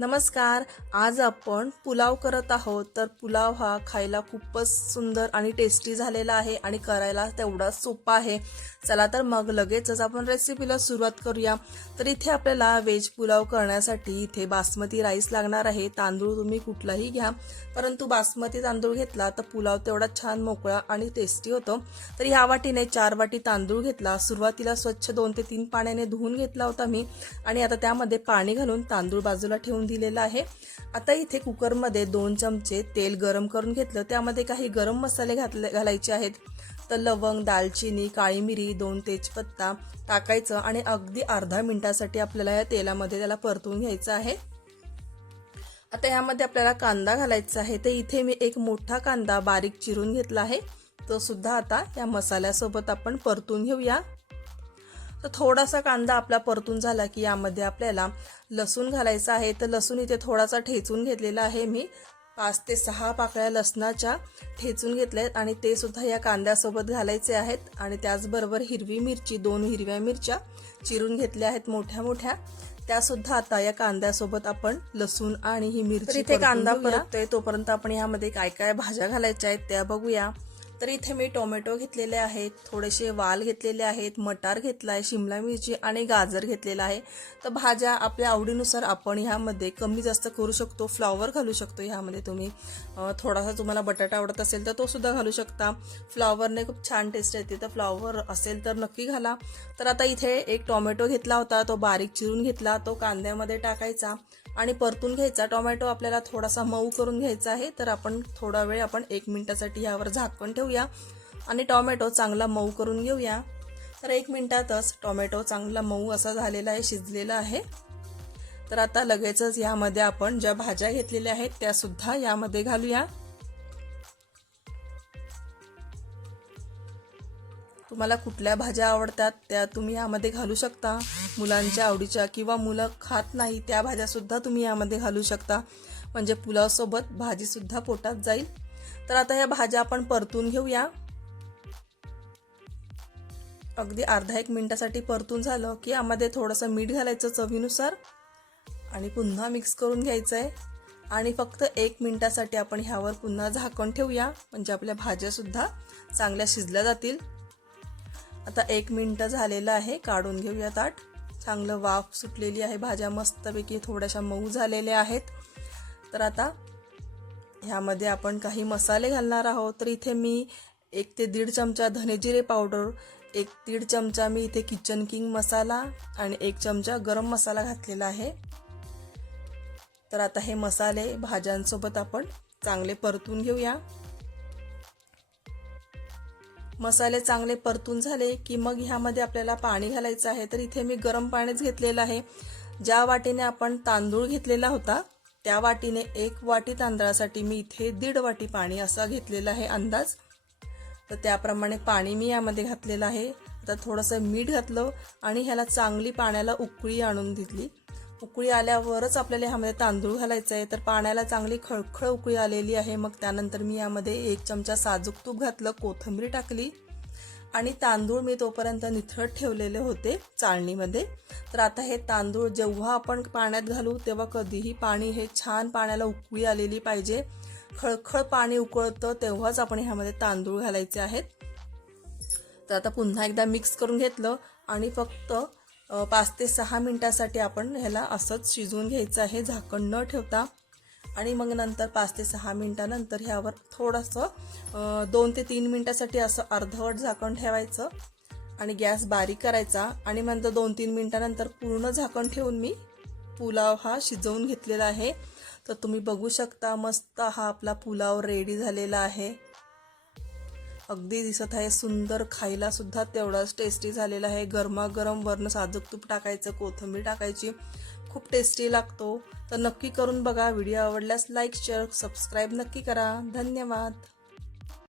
नमस्कार आज आपण पुलाव करत आहोत. तर पुलाव हा खायला खूपच सुंदर आणि टेस्टी झालेला आहे आणि करायला तेवढा सोपा आहे. चला तर मग लगेचच आपण रेसिपीला सुरुवात करूया. तर इथे आपल्याला व्हेज पुलाव करण्यासाठी इथे बासमती राईस लागणार आहे. तांदूळ तुम्ही कुठलाही घ्या. परंतु बासमती तांदूळ घेतला तर पुलाव तेवढा छान मोकळा आणि टेस्टी होतो. तर ह्या वाटीने चार वाटी तांदूळ घेतला. सुरुवातीला स्वच्छ दोन ते तीन पाण्याने धुवून घेतला होता मी. आणि आता त्यामध्ये पाणी घालून तांदूळ बाजूला ठेवून दिलेला आहे. आता इथे कुकरमध्ये दोन चमचे तेल गरम करून घेतलं. त्यामध्ये काही गरम मसाले घातले घालायचे आहेत. तर लवंग दालचिनी काळी मिरी दोन तेजपत्ता टाकायचं आणि अगदी अर्धा मिनिटासाठी आपल्याला या तेलामध्ये त्याला परतून घ्यायचं आहे. आता यामध्ये आपल्याला कांदा घालायचा आहे. तर इथे मी एक मोठा कांदा बारीक चिरून घेतला आहे. तो सुद्धा आता या मसाल्यासोबत आपण परतून घेऊया. तर थोडासा कांदा आपला परतून झाला की यामध्ये आपल्याला लसूण घालायचा आहे. तर लसूण इथे थोडासा ठेचून घेतलेला आहे मी. पाच ते सहा पाकळ्या लसणाच्या ठेचून घेतल्या आहेत आणि ते सुद्धा या कांद्यासोबत घालायचे आहेत. आणि त्याचबरोबर हिरवी मिरची दोन हिरव्या मिरच्या चिरून घेतल्या आहेत मोठ्या मोठ्या. त्या सुद्धा आता या कांद्यासोबत आपण लसूण आणि ही मिरची इथे कांदा परततोय. तोपर्यंत आपण यामध्ये काय काय भाज्या घालायच्या आहेत त्या बघूया. तर इथे मी टोमॅटो घेतलेले आहेत थोडेसे वाल घेतलेले आहेत मटार घेतला आहे शिमला मिरची आणि गाजर घेतलेला आहे. तर भाज्या आपल्या आवडीनुसार आपण ह्यामध्ये कमी जास्त करू शकतो फ्लॉवर घालू शकतो ह्यामध्ये तुम्ही. थोडासा तुम्हाला बटाटा आवडत असेल तर तो सुद्धा घालू शकता. फ्लॉवरने खूप छान टेस्ट येते तर फ्लॉवर असेल तर नक्की घाला. तर आता इथे एक टोमॅटो घेतला होता तो बारीक चिरून घेतला तो कांद्यामध्ये टाकायचा. आणि परतून घ्यायचा. टोमॅटो आपल्याला थोडासा मऊ करून घ्यायचा आहे तर आपण थोडा वेळ आपण एक मिनिटासाठी यावर झाकण ठेवूया आणि टोमॅटो चांगला मऊ करून घेऊया. तर एक मिनिटातच टोमॅटो चांगला मऊ असा झालेला आहे शिजलेला आहे. तर आता लगेचच यामध्ये आपण ज्या भाज्या घेतलेल्या आहेत त्यासुद्धा यामध्ये घालूया. तुम्हाला कुठल्या भाज्या आवडतात त्या तुम्ही यामध्ये घालू शकता. मुलांच्या आवडीच्या किंवा मुलं खात नाही त्या भाज्यासुद्धा तुम्ही यामध्ये घालू शकता. म्हणजे पुलावसोबत भाजीसुद्धा पोटात जाईल. तर आता या भाज्या आपण परतून घेऊया. अगदी अर्धा एक मिनिटासाठी परतून झालं की यामध्ये थोडंसं मीठ घालायचं चवीनुसार. आणि पुन्हा मिक्स करून घ्यायचं आहे आणि फक्त एक मिनिटासाठी आपण ह्यावर पुन्हा झाकण ठेवूया. म्हणजे आपल्या भाज्यासुद्धा चांगल्या शिजल्या जातील. आता एक मिनटं झालेलं आहे काढून घेऊया ताट. चांगलं वाफ सुटलेली आहे भाज्या मस्तपैकी थोड्याशा मऊ झालेल्या आहेत. तर आता ह्यामध्ये आपण काही मसाले घालणार आहोत. तर इथे मी एक ते दीड चमचा धनेजिरे पावडर एक दीड चमचा मी इथे किचन किंग मसाला आणि एक चमचा गरम मसाला घातलेला आहे. तर आता हे मसाले भाज्यांसोबत आपण चांगले परतून घेऊया. मसाले चांगले परतून झाले की मग ह्यामध्ये आपल्याला पाणी घालायचं आहे. तर इथे मी गरम पाणीच घेतलेलं आहे. ज्या वाटीने आपण तांदूळ घेतलेला होता त्या वाटीने एक वाटी तांदळासाठी मी इथे दीड वाटी पाणी असा घेतलेला आहे अंदाज. तर त्याप्रमाणे पाणी मी यामध्ये घातलेलं आहे. आता थोडंसं मीठ घातलं आणि ह्याला चांगली पाण्याला उकळी आणून दिली उकळी आल्यावरच आपल्याला ह्यामध्ये तांदूळ घालायचं आहे. तर पाण्याला चांगली खळखळ उकळी आलेली आहे. मग त्यानंतर मी यामध्ये एक चमचा साजूक तूप घातलं कोथिंबीर टाकली आणि तांदूळ मी तोपर्यंत निथळत ठेवलेले होते चाळणीमध्ये. तर आता हे तांदूळ जेव्हा आपण पाण्यात घालू तेव्हा कधीही पाणी हे छान पाण्याला उकळी आलेली पाहिजे. खळखळ पाणी उकळतं तेव्हाच आपण ह्यामध्ये तांदूळ घालायचे आहेत. तर आता पुन्हा एकदा मिक्स करून घेतलं आणि फक्त पाच ते सहा मिनटासाठी आपण ह्याला असंच शिजवून घ्यायचं आहे. झाकण न ठेवता. आणि मग नंतर पाच ते सहा मिनटानंतर ह्यावर थोडंसं दोन ते तीन मिनटासाठी असं अर्धवट झाकण ठेवायचं. आणि गॅस बारीक करायचा. आणि नंतर दोन तीन मिनटानंतर पूर्ण झाकण ठेवून मी पुलाव हा शिजवून घेतलेला आहे. तर तुम्ही बघू शकता मस्त हा आपला पुलाव रेडी झालेला आहे. अगदी दिसत आहे. सुंदर खायला सुद्धा तेवढाच टेस्टी झालेला आहे. गरमागरम वरण साजूक तूप टाकायचं कोथिंबीर टाकायची खूप टेस्टी लागतो. तर नक्की करून बघा. व्हिडिओ आवडल्यास लाईक शेअर सबस्क्राईब नक्की करा. धन्यवाद.